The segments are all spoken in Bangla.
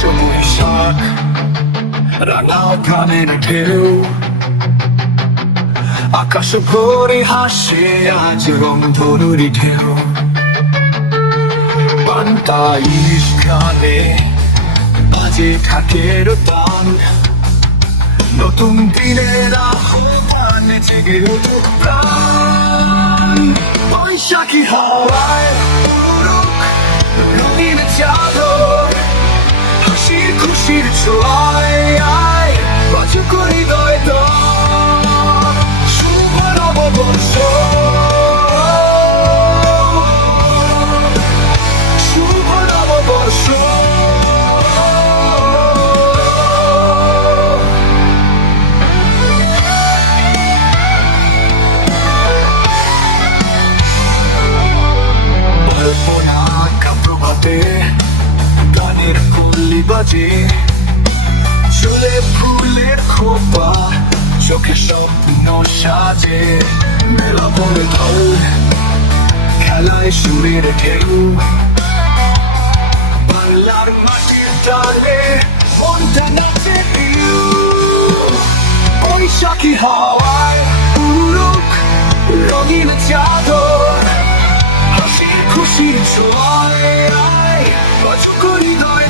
সময় শাক রাঙাও কানের ঢেউ আকাশ ভরে হাসে আজ রং ধনুরি ঢেউ পান্তা ইস গানে বাজে ঠাকের তান নতুন দিনের আহ্বান জেগে উঠুক প্রাণ বৈশাখী হাওয়ায় রঙিন চাঁদ খুশির ছোঁয়ায় বাঁচুক হৃদয় তো রাতে চলে ফুলে খোপা চোখে স্বপ্ন সাজে মেলা পরে ধল খেলায় সুরের ঢেউ বাংলার মাটির তালে মনটা নাচে বৈশাখী হাওয়ায় উড়ুক রঙিন চাদর হাসি খুশি ছোঁয়ায় আয় করি নয়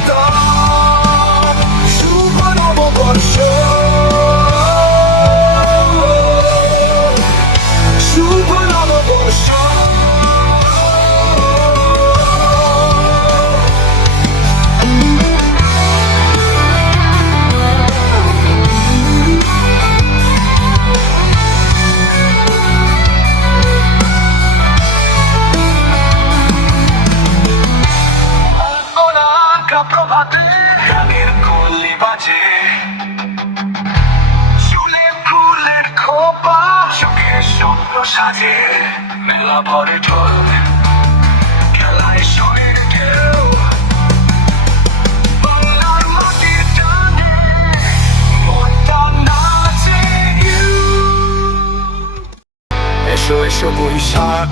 স্বপ্ন সাজে মেলা ভরে ঢোল খেলায় শরীর ঢেউ এসো এসো বৈশাখ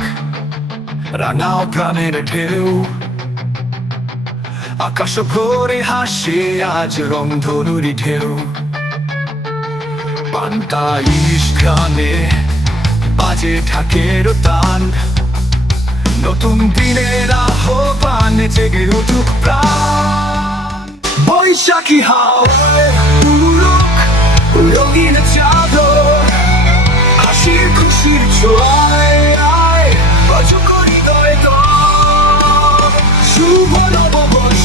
রাঙাও প্রাণের ঢেউ আকাশ ভরে হাসে আজ রং ধনুরি ঢেউ পান্তা ইস গানে বাজে ঠাকের তান নতুন দিনের আহ্বান জেগে উঠুক প্রাণ বৈশাখী হাও পুরুক রঙিন চাদর হাসির খুশির ছোঁয়ায় বাজু করি দয় শুভ নববর্ষ